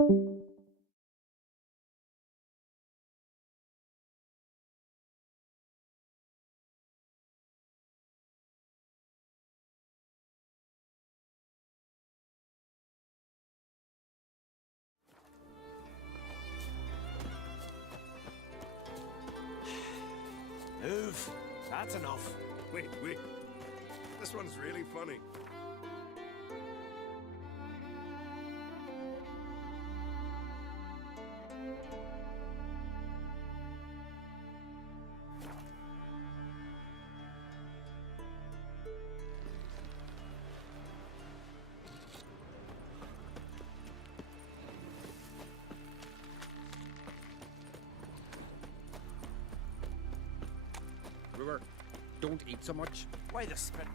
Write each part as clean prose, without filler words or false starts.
Move. That's enough. Wait. This one's really funny. River, don't eat so much. Why the spit?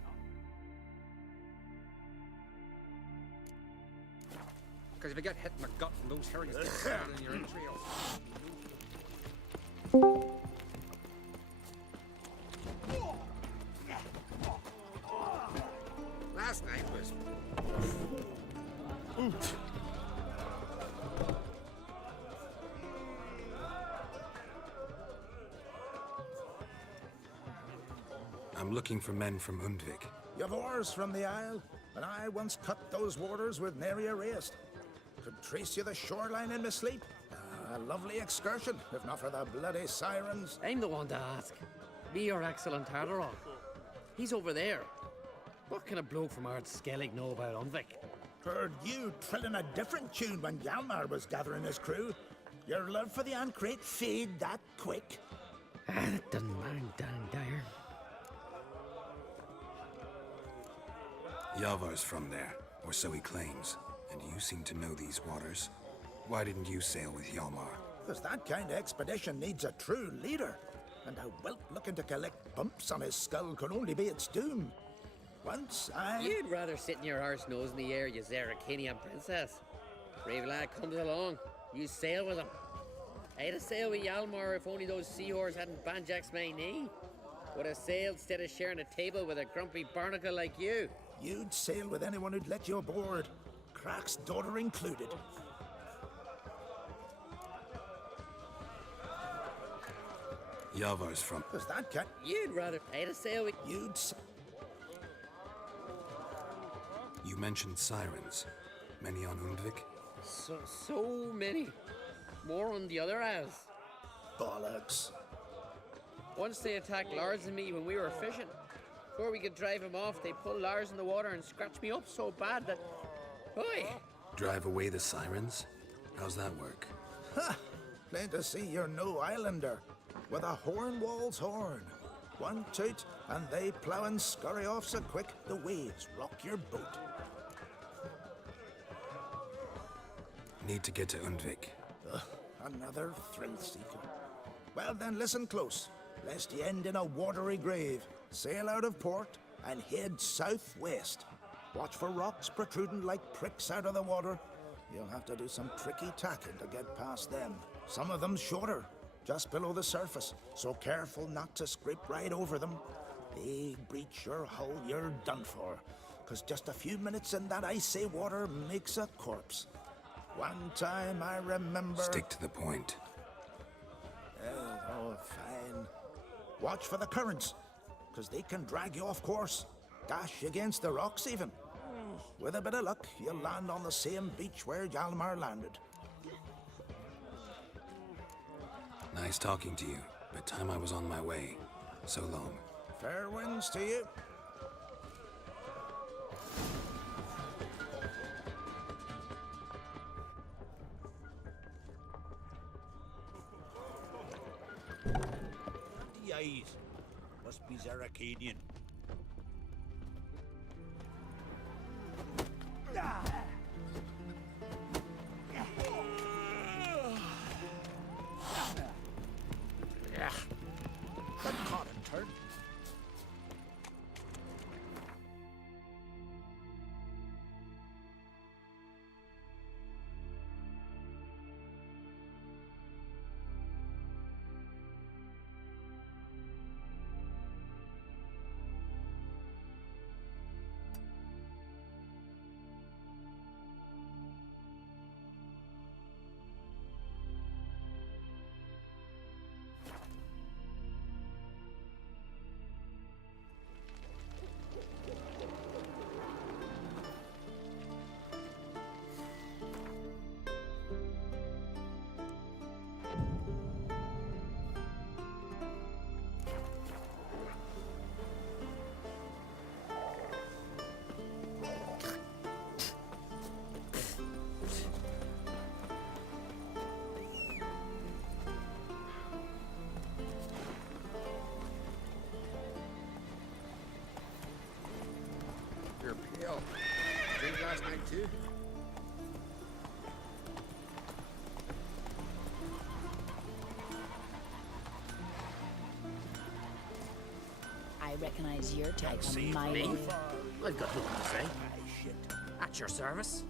Because if you get hit in the gut and those herrings get stuck in your entrails. Last night was... I'm looking for men from Undvik. You've oars from the Isle, and I once cut those waters with nary a race. Could trace you the shoreline in my sleep. A lovely excursion, if not for the bloody sirens. I'm the one to ask. Me or Axel and Tardarol. He's over there. What can a bloke from Ard Skellig know about Undvik? Heard you trilling a different tune when Hjalmar was gathering his crew. Your love for the Ancrate fade that quick. That doesn't mind down there. Yavar's from there, or so he claims. And you seem to know these waters. Why didn't you sail with Hjalmar? Because that kind of expedition needs a true leader. And a whelp looking to collect bumps on his skull could only be its doom. Once I... You'd rather sit in your arse nose in the air, you Zarakanian princess. Brave lad comes along. You sail with him. I'd have sailed with Hjalmar if only those seahorses hadn't banjaxed my knee. Would have sailed instead of sharing a table with a grumpy barnacle like you. You'd sail with anyone who'd let you aboard. Crack's daughter included. Yavar's from... Because that cat... You'd rather... I'd have sailed with... You'd... You mentioned sirens. Many on Undvik? So many. More on the other isles. Bollocks. Once they attacked Lars and me when we were fishing. Before we could drive him off, they pulled Lars in the water and scratched me up so bad that... Oi! Drive away the sirens? How's that work? Ha! Plain to see you're no islander. With a Hornwall's horn. One toot, and they plough and scurry off so quick, the waves rock your boat. Need to get to Undvik. Another thrill-seeker. Well then, listen close, lest ye end in a watery grave. Sail out of port and head southwest. Watch for rocks protruding like pricks out of the water. You'll have to do some tricky tacking to get past them. Some of them shorter, just below the surface, so careful not to scrape right over them. They breach your hull, you're done for. 'Cause just a few minutes in that icy water makes a corpse. One time I remember... Stick to the point. Oh, fine. Watch for the currents, 'cause they can drag you off course. Dash against the rocks even. With a bit of luck, you'll land on the same beach where Hjalmar landed. Nice talking to you, but time I was on my way. So long. Fair winds to you. The eyes. Must be Zarakanian. That caught and turned. Oh, drink last night too? I recognize your type see a mile Me? away. I've got nothing to say. Aye, shit. At your service.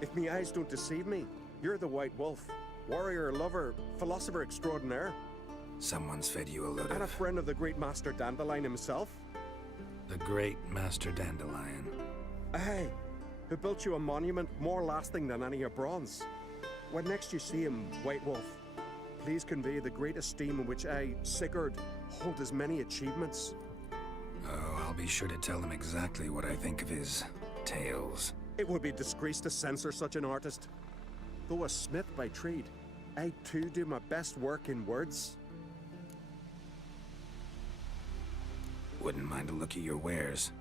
If me eyes don't deceive me, you're the White Wolf. Warrior, lover, philosopher extraordinaire. Someone's fed you a load And a of... friend of the great Master Dandelion himself. The great Master Dandelion. Aye, who built you a monument more lasting than any of bronze. When next you see him, White Wolf, please convey the great esteem in which I, Sigurd, hold as many achievements. Oh, I'll be sure to tell him exactly what I think of his tales. It would be disgrace to censor such an artist. Though a smith by trade, I too do my best work in words. Wouldn't mind a look at your wares.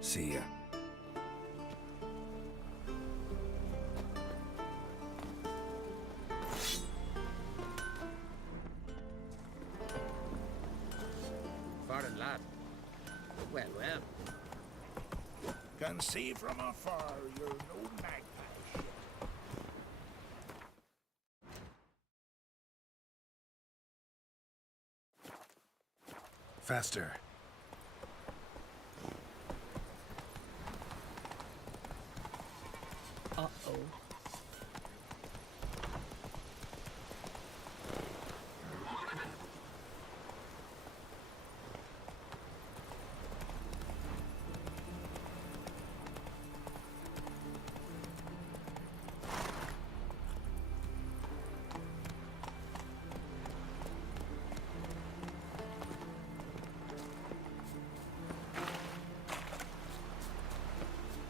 See ya. Foreign lad. Well, well. Can see from afar you're no magpie shit. Faster. Uh-oh.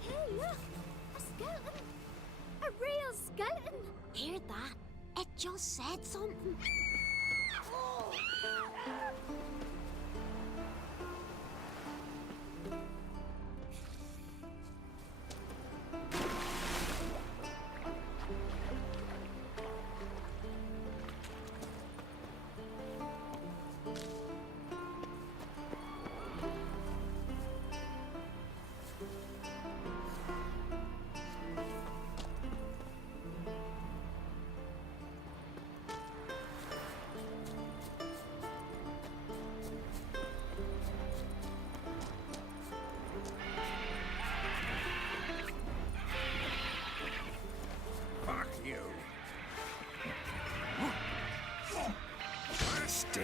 Hey, look! A skeleton! A real skeleton! Hear that? It just said something. Oh. Fuck you. Stay.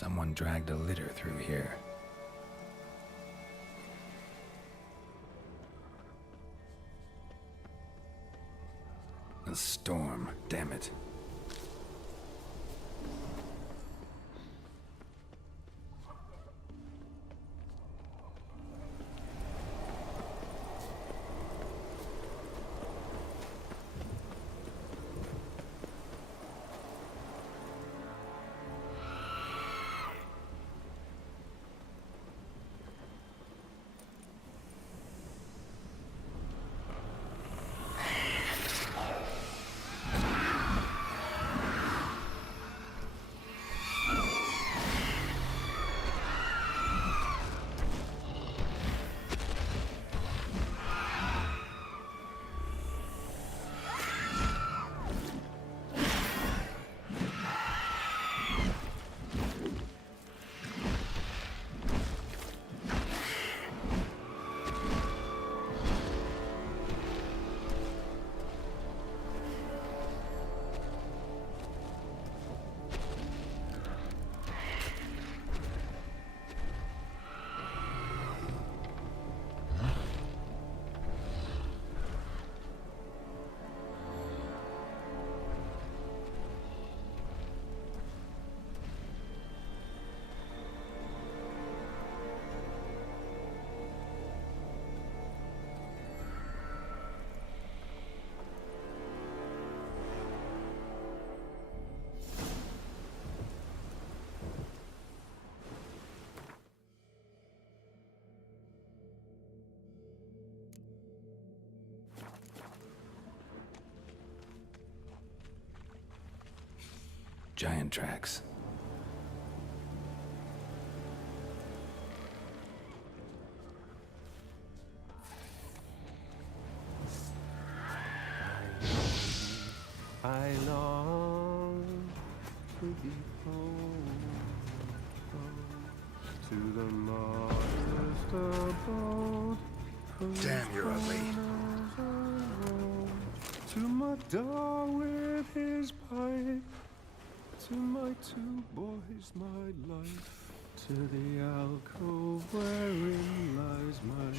Someone dragged a litter through here. A storm, damn it. Giant tracks. I long to be home, to the modest abode. Damn, you're ugly. To my dog with his pipe, to my two boys, my life, to the alcove wherein lies my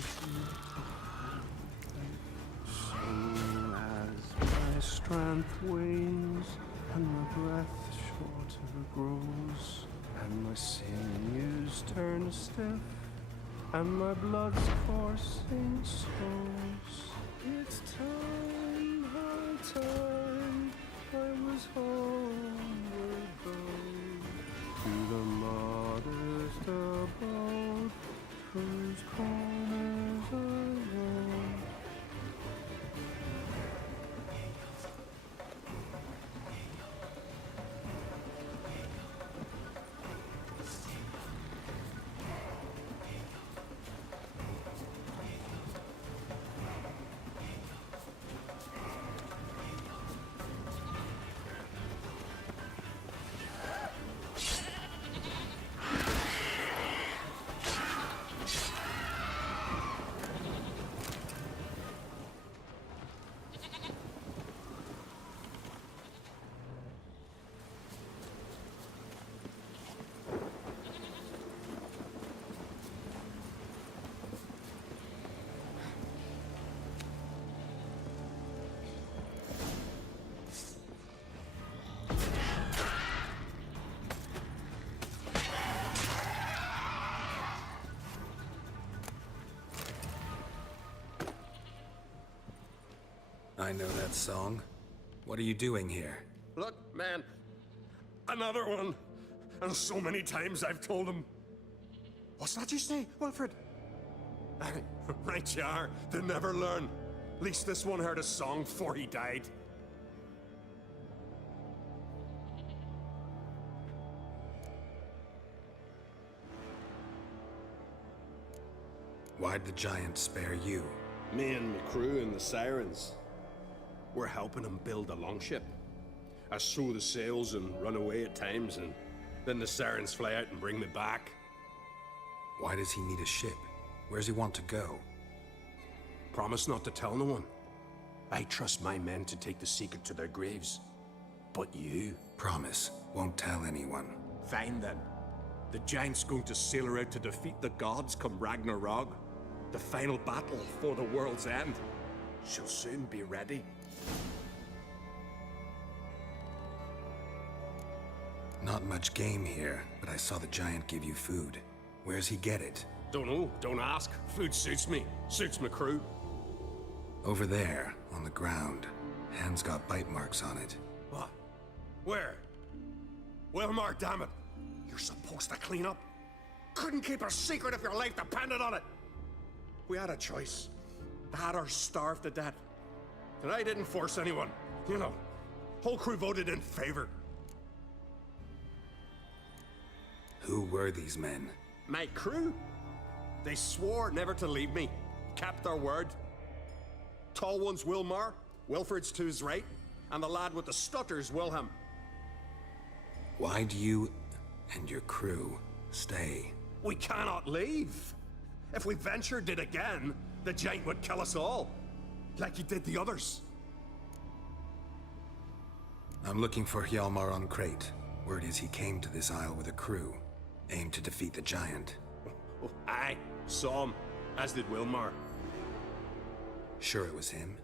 soon as my strength wanes and my breath shorter grows, and my sinews turn stiff, and my blood's coursing slows. It's time, high time, I was homeward bound, to the modest abode, whose corners I roam. I know that song. What are you doing here? Look, man. Another one. And so many times I've told him. What's that you say, Wilfred? Right you are. They never learn. At least this one heard a song before he died. Why'd the giant spare you? Me and my crew and the Sirens. We're helping him build a longship. I sew the sails and run away at times, and then the Sirens fly out and bring me back. Why does he need a ship? Where's he want to go? Promise not to tell no one. I trust my men to take the secret to their graves. But you? Promise, won't tell anyone. Fine then. The giant's going to sail her out to defeat the gods come Ragnarok. The final battle for the world's end. She'll soon be ready. Not much game here, but I saw the giant give you food. Where's he get it? Don't know, don't ask. Food suits me, suits my crew. Over there, on the ground. Hand's got bite marks on it. What? Where? Wilmar, damn it! You're supposed to clean up. Couldn't keep a secret if your life depended on it. We had a choice. That or starve to death. And I didn't force anyone. You know, whole crew voted in favor. Who were these men? My crew? They swore never to leave me. Kept their word. Tall one's Wilmar, Wilfred's to his right, and the lad with the stutter's Wilhelm. Why do you and your crew stay? We cannot leave. If we ventured it again, the giant would kill us all, like he did the others. I'm looking for Hjalmar on Crate. Word is he came to this isle with a crew, aimed to defeat the giant. Oh, aye, saw him, as did Wilmar. Sure it was him?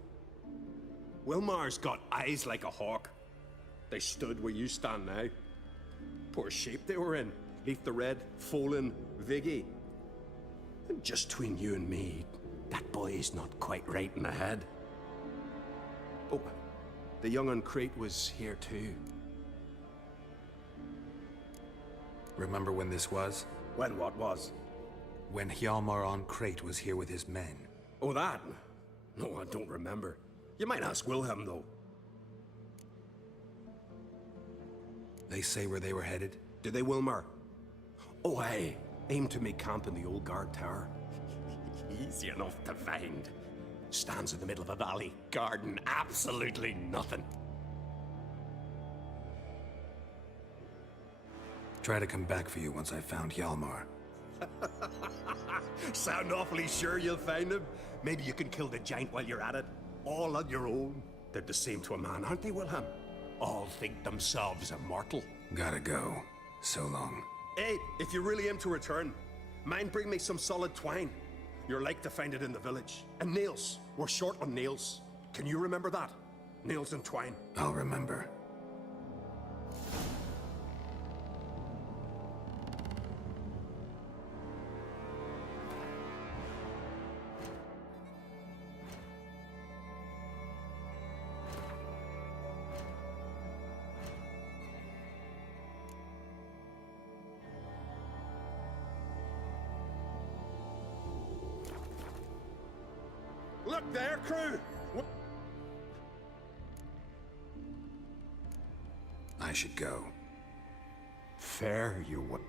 Wilmar's got eyes like a hawk. They stood where you stand now. Poor shape they were in. Leaf the Red, Folin, Viggy. And just between you and me, that boy's not quite right in the head. Oh, the young on Crate was here too. Remember when this was? When what was? When Hjalmar on Crate was here with his men. Oh, that? No, I don't remember. You might ask Wilhelm, though. They say where they were headed? Did they, Wilmar? Oh, aye. Aim to make camp in the old guard tower. Easy enough to find. Stands in the middle of a valley. Garden, absolutely nothing. Try to come back for you once I've found Hjalmar. Sound awfully sure you'll find him? Maybe you can kill the giant while you're at it. All on your own. They're the same to a man, aren't they, Wilhelm? All think themselves immortal. Gotta go. So long. Hey, if you really aim to return, mind bring me some solid twine. You're like to find it in the village. And nails. We're short on nails. Can you remember that? Nails and twine. I'll remember. Look there, crew! I should go. Fair you would.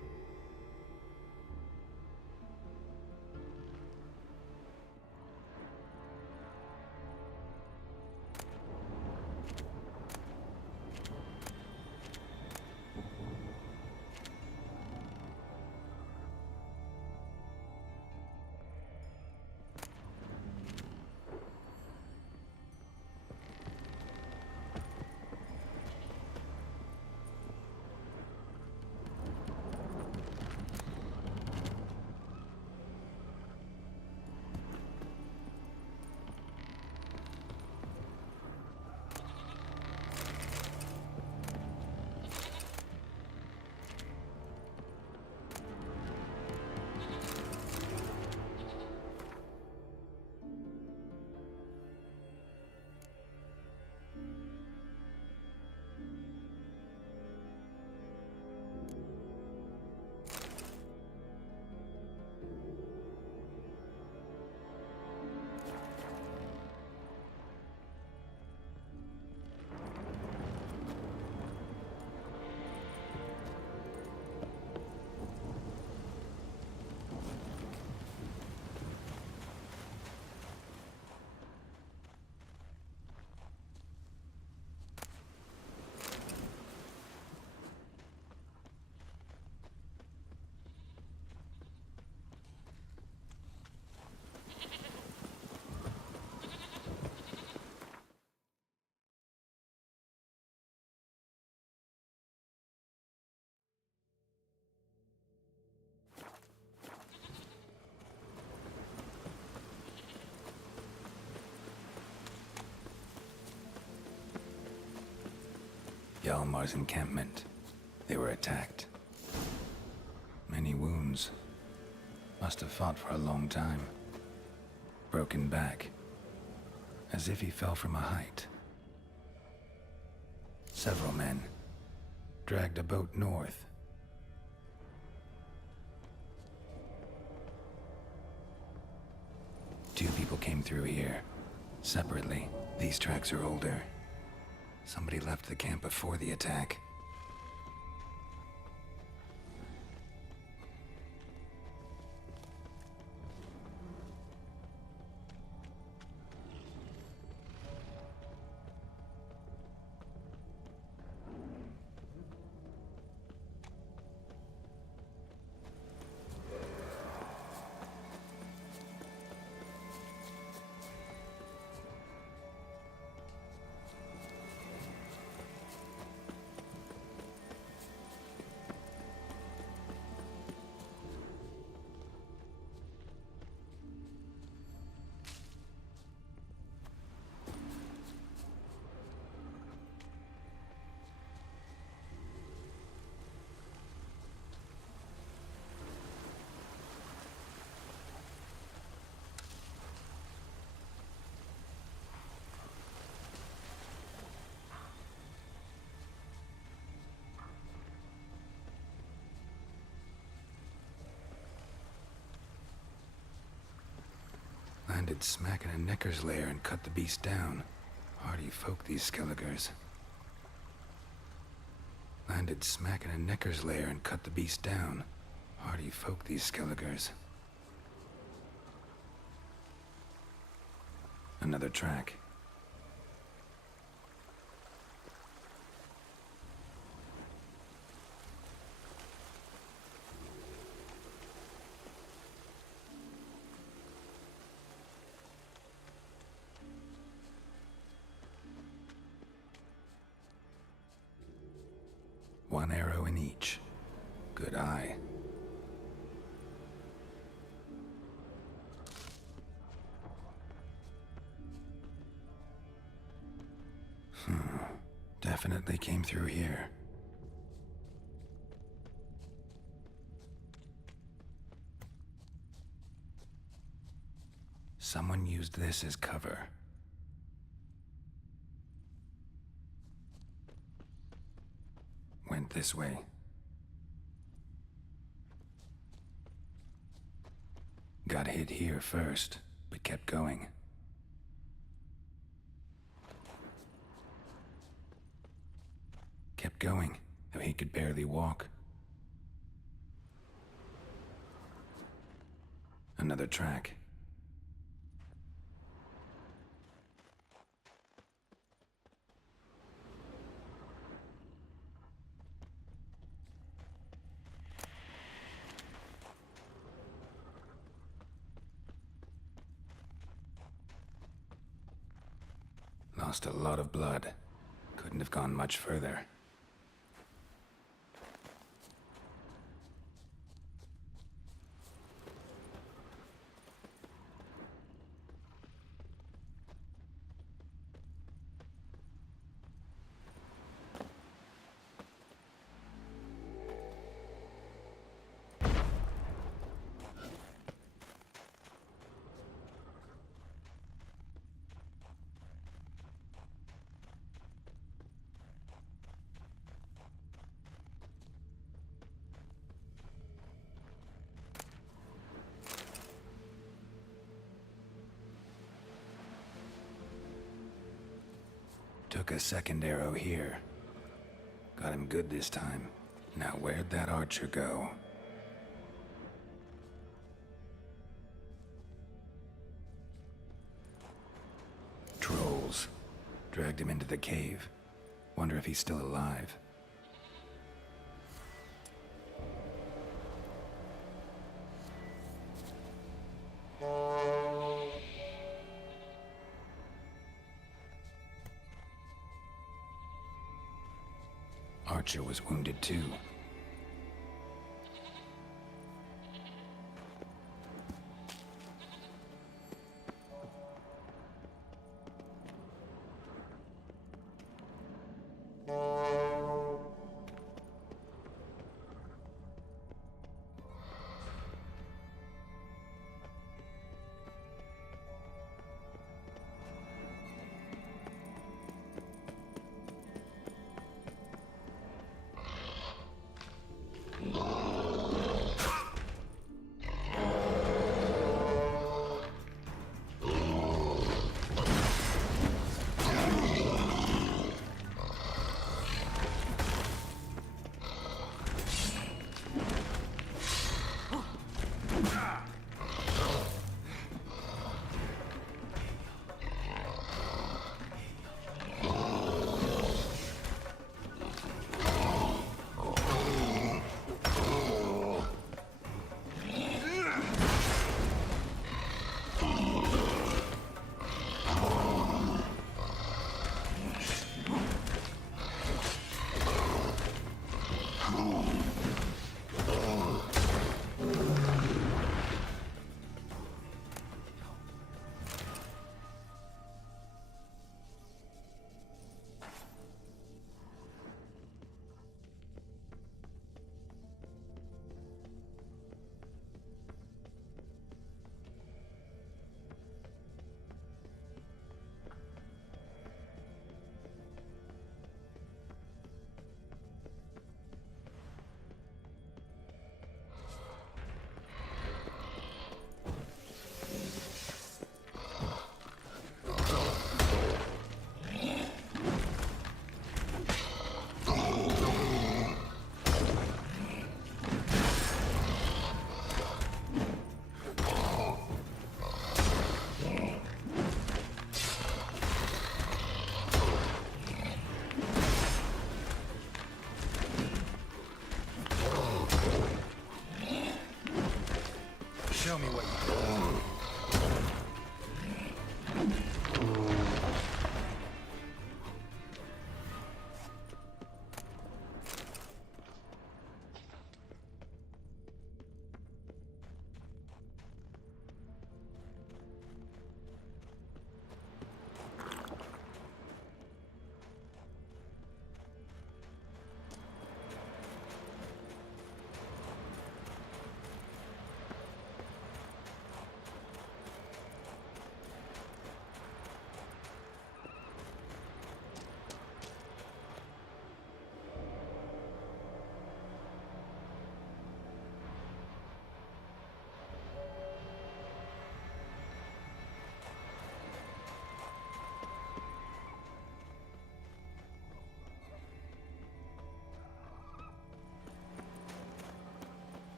Hjalmar's encampment. They were attacked. Many wounds. Must have fought for a long time. Broken back. As if he fell from a height. Several men. Dragged a boat north. Two people came through here. Separately. These tracks are older. Somebody left the camp before the attack. Landed smack in a necker's lair and cut the beast down. Hardy folk, these Skelligers. Landed smack in a necker's lair and cut the beast down. Hardy folk, these Skelligers. Another track. One arrow in each. Good eye. Definitely came through here. Someone used this as cover. Went this way. Got hit here first, but kept going. Kept going, though he could barely walk. Another track. Lost a lot of blood. Couldn't have gone much further. Took a second arrow here. Got him good this time. Now where'd that archer go? Trolls. Dragged him into the cave. Wonder if he's still alive. Archer was wounded too.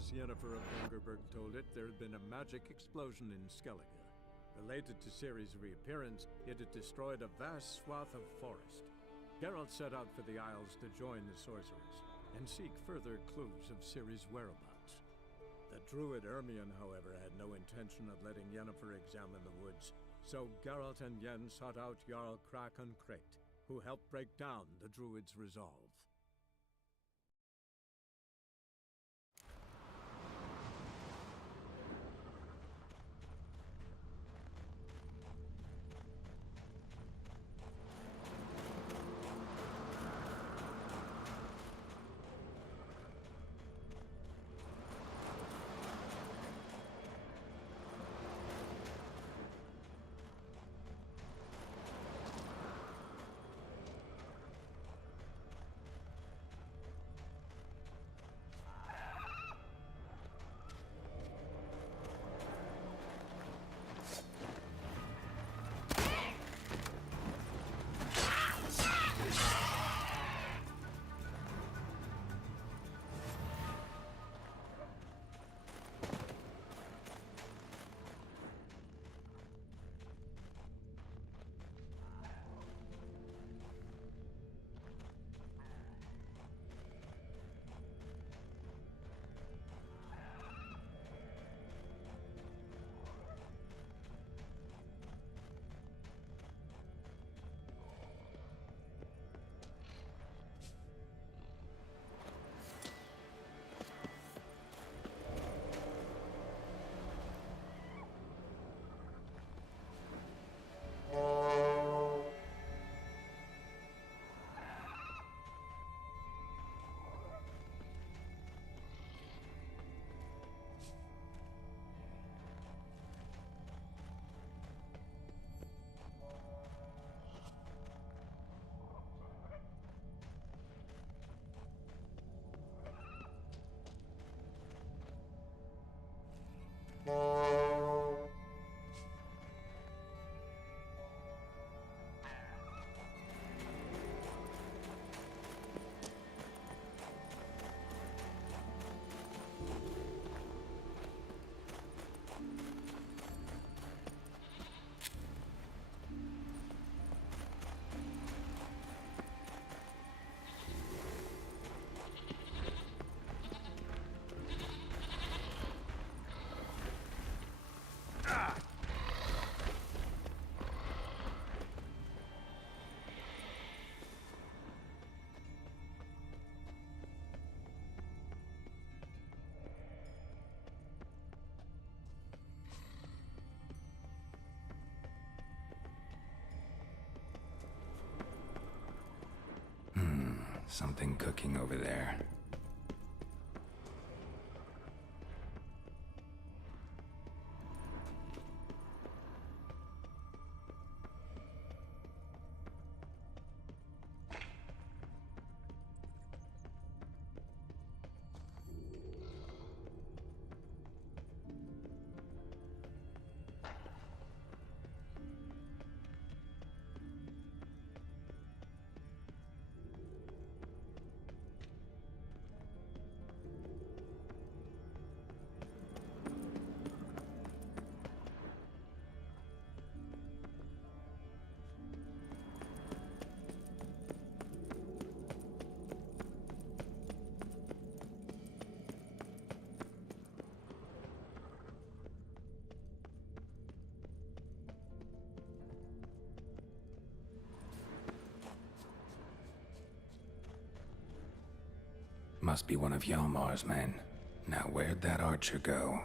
As Yennefer of Bungerberg told it, there had been a magic explosion in Skellige. Related to Ciri's reappearance, it had destroyed a vast swath of forest. Geralt set out for the Isles to join the sorcerers. and seek further clues of Ciri's whereabouts. The druid Ermion, however, had no intention of letting Yennefer examine the woods, so Geralt and Yen sought out Jarl Krakon Crate, who helped break down the druid's resolve. Something cooking over there. Must be one of Hjalmar's men. Now where'd that archer go?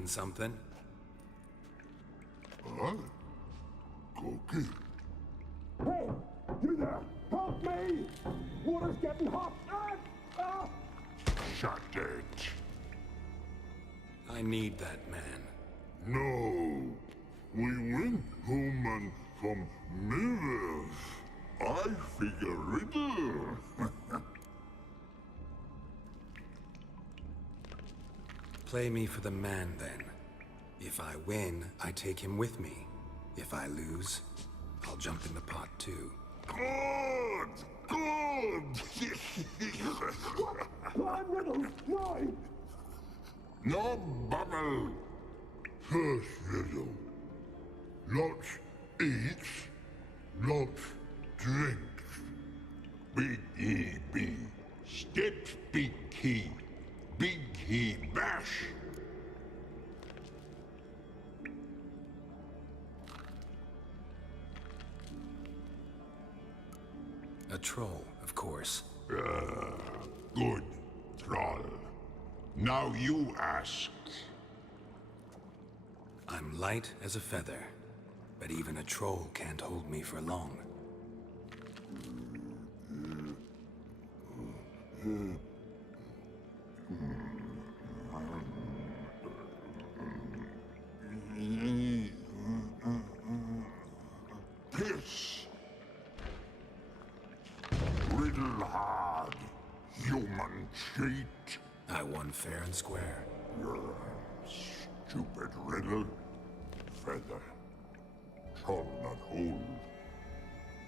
cooking something? Huh? Cookie? Hey! You there! Help me! Water's getting hot! Shut it. I need that man. No. We went home and from mirrors. I figure riddle. Play me for the man, then. If I win, I take him with me. If I lose, I'll jump in the pot, too. Good! Good! Climb riddles! No! No bubble! First riddle. Lots eats, lots drinks. Big E B. Steps big key. Big he bash. A troll, of course. Good, troll. Now you ask. I'm light as a feather, but even a troll can't hold me for long. Piss. Riddle hard, human cheat. I won fair and square. Stupid riddle. Feather. Troll not hold.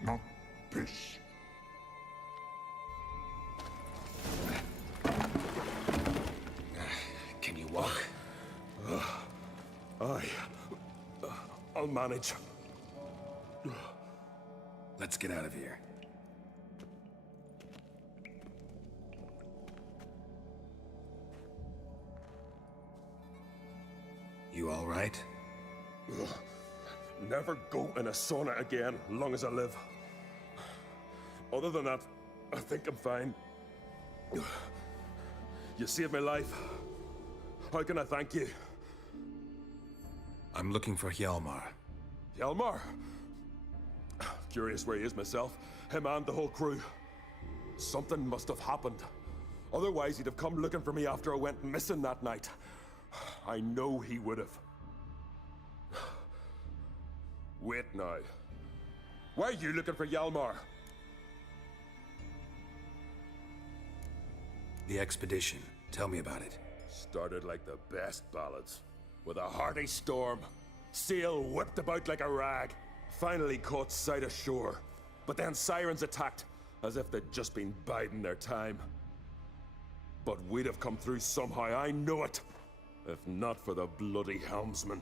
Not piss. Can you walk? I'll manage. Let's get out of here. You all right? Never go in a sauna again, long as I live. Other than that, I think I'm fine. You saved my life. How can I thank you? I'm looking for Hjalmar. Hjalmar? Curious where he is myself. Him and the whole crew. Something must have happened. Otherwise, he'd have come looking for me after I went missing that night. I know he would have. Wait now. Why are you looking for Hjalmar? The expedition. Tell me about it. Started like the best ballads. With a hearty storm. Sail whipped about like a rag. Finally caught sight of shore. But then sirens attacked, as if they'd just been biding their time. But we'd have come through somehow, I know it. If not for the bloody helmsman.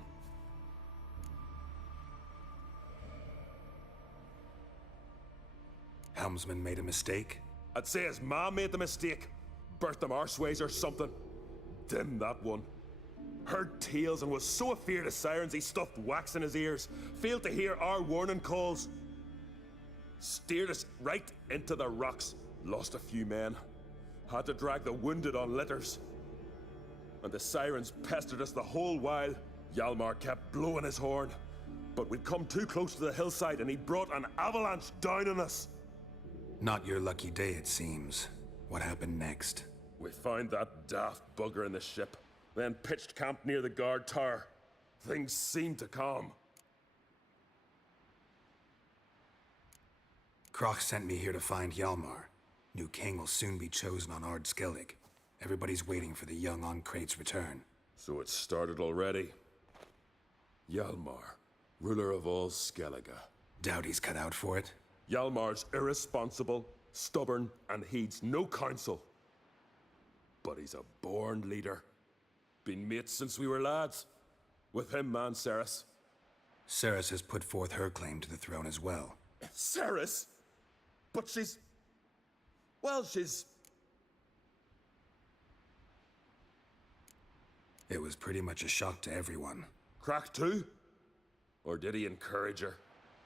Helmsman made a mistake? I'd say his ma made the mistake. Birthed them arseways or something. Dim that one. Heard tales and was so afeard of sirens he stuffed wax in his ears. Failed to hear our warning calls. Steered us right into the rocks. Lost a few men. Had to drag the wounded on litters. And the sirens pestered us the whole while. Hjalmar kept blowing his horn. But we'd come too close to the hillside and he brought an avalanche down on us. Not your lucky day, it seems. What happened next? We found that daft bugger in the ship, then pitched camp near the guard tower. Things seemed to calm. Kroch sent me here to find Hjalmar. New king will soon be chosen on Ard Skellig. Everybody's waiting for the young Ancrate's return. So it started already. Hjalmar, ruler of all Skellige. Doubt he's cut out for it. Hjalmar's irresponsible, stubborn, and heeds no counsel. But he's a born leader. Been mates since we were lads. With him and Ceres. Ceres has put forth her claim to the throne as well. Ceres? But she's... well, she's... It was pretty much a shock to everyone. Crack too? Or did he encourage her?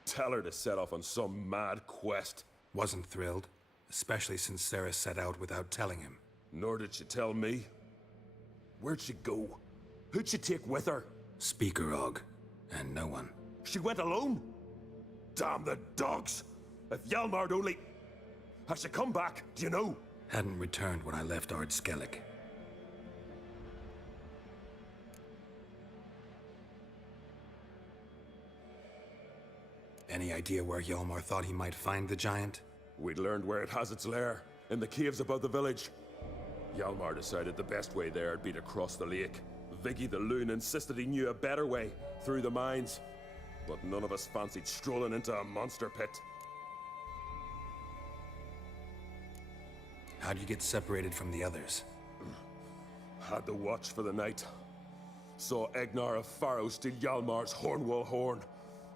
Tell her to set off on some mad quest? Wasn't thrilled, especially since Ceres set out without telling him. Nor did she tell me. Where'd she go? Who'd she take with her? Speaker Og, and no one. She went alone? Damn the dogs! If Hjalmar'd only... Has she come back, do you know? Hadn't returned when I left Ard Skellig. Any idea where Hjalmar thought he might find the giant? We'd learned where it has its lair, in the caves above the village. Hjalmar decided the best way there would be to cross the lake. Viggy the Loon insisted he knew a better way, through the mines. But none of us fancied strolling into a monster pit. How'd you get separated from the others? Had the watch for the night. Saw Egnar of Faro steal Hjalmar's Hornwall horn,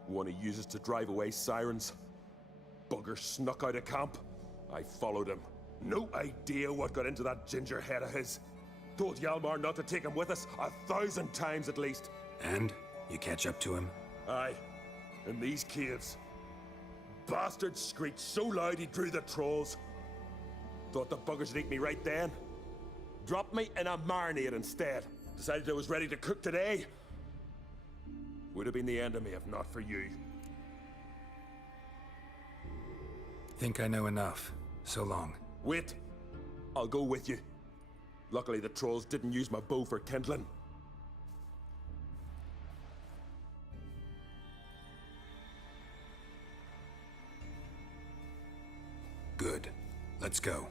one he uses to drive away sirens. Bugger snuck out of camp. I followed him. No idea what got into that ginger head of his. Told Hjalmar not to take him with us 1,000 times at least. And? You catch up to him? Aye. In these caves. Bastard screeched so loud he drew the trolls. Thought the buggers would eat me right then. Dropped me in a marinade instead. Decided I was ready to cook today. Would have been the end of me if not for you. Think I know enough. So long. Wait. I'll go with you. Luckily the trolls didn't use my bow for kindling. Good. Let's go.